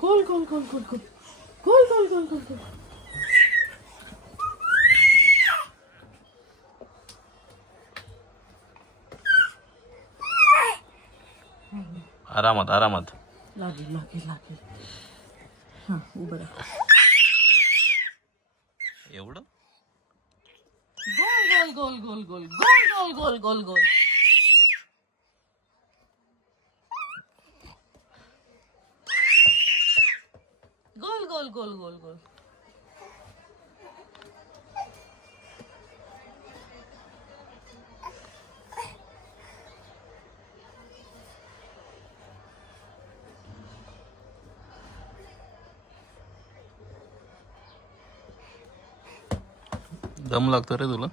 गोल goal goal goal goal goal goal goal goal गोल. आरामात आरामात. लागेल लागेल लागेल. हा उभं राहा. एवढं गोल goal goal goal goal goal goal goal goal. Goal goal goal goal गोल. दम लागतो रे तुला.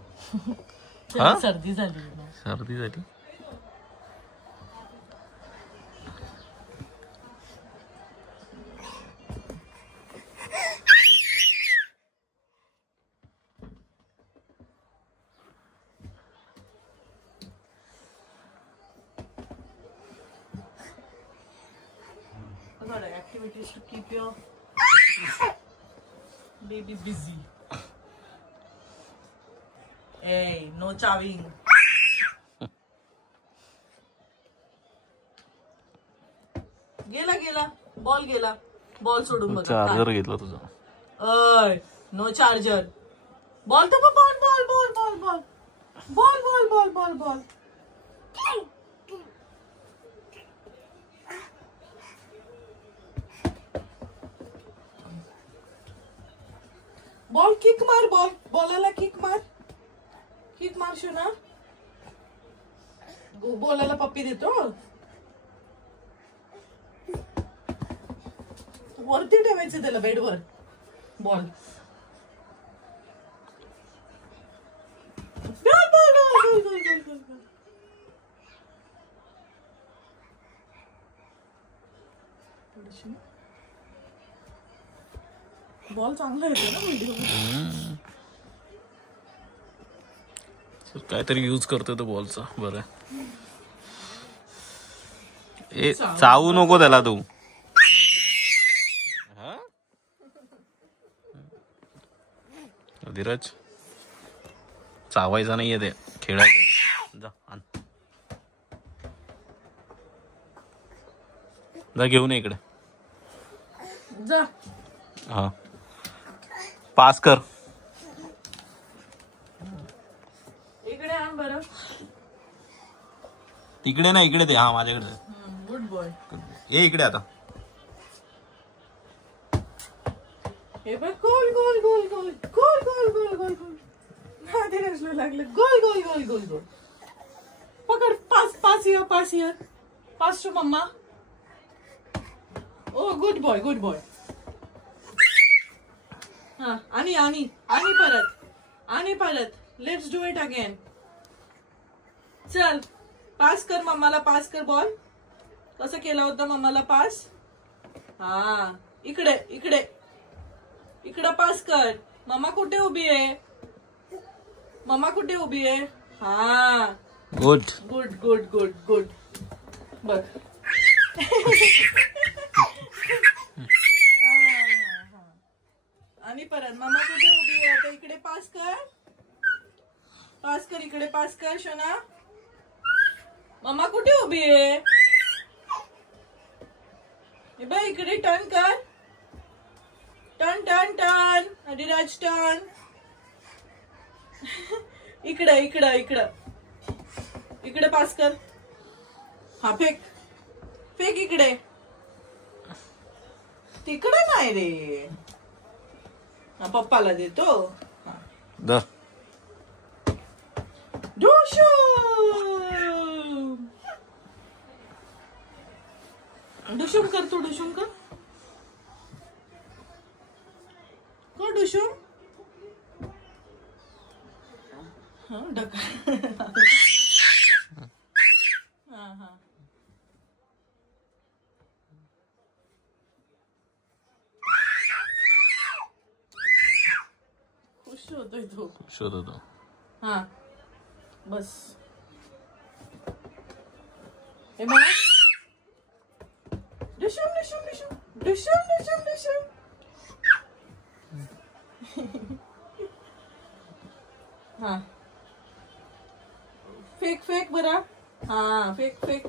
हा सर्दी झाली. सर्दी झाली. Activities to keep your baby busy. Hey, no chawing. गेला गेला बॉल गेला. बॉल सोडून बघा. चार्जर घेतला तुझा. अय नो चार्जर. बॉल तर ball ball ball ball ball ball ball ball ball ball. Ball kick मार. बॉल बॉलाला किक मार. किक मार शोना. बॉलाला पप्पी देतो. वरती ठेवायचं त्याला बेडवर बॉल. बॉल चांगला येतो ना व्हिडिओ. काहीतरी यूज करतोय तो बॉलचा. बरं ए चावू नको त्याला तू. धीरज चावायचा नाहीये ते खेळायचं. जा आण. जा घेऊन ये इकडे. जा. हा पास कर. इकडे आण बरं. तिकडे ना इकडे ते. हा माझ्याकडे. Good boy. ये इकडे आता. हे बघ गोल goal goal goal goal goal goal goal गोल. हा धीरजला लागलं. गोल गोल गोल गोल गोल. पकड. Pass pass here pass here. Pass to mamma. Oh good boy good boy. हा आणि आणि आणि परत आणि परत. Let's do it again. चल पास कर मम्माला. पास कर बॉल. कसं केला होता मम्माला पास. हा इकडे इकडे इकडे पास कर. मम्मा कुठे उभी आहे. मम्मा कुठे उभी आहे. हा good good good good good. बघ. आणि परत मम्मा कुठे उभी आहे. आता इकडे पास कर. पास कर. इकडे पास कर शोना. मम्मा कुठे उभी आहे. हे बघ इकडे टर्न कर. Turn turn turn. Adhiraj turn. इकडे इकडे इकडे इकडे पास कर. हा फेक. फेक इकडे. तिकडे नाही रे. हा पप्पाला देतो. द डुशुम. डुशुम कर. तू डुशुम कर. कर डुशुम. हा डका. हा हा खुश होतोय तो. शोधतो. हा बस. हे बघ. डिशुम डिशुम डिशुम डिशुम डिशुम डिशुम. हा फेक फेक बरा. हा फेक फेक.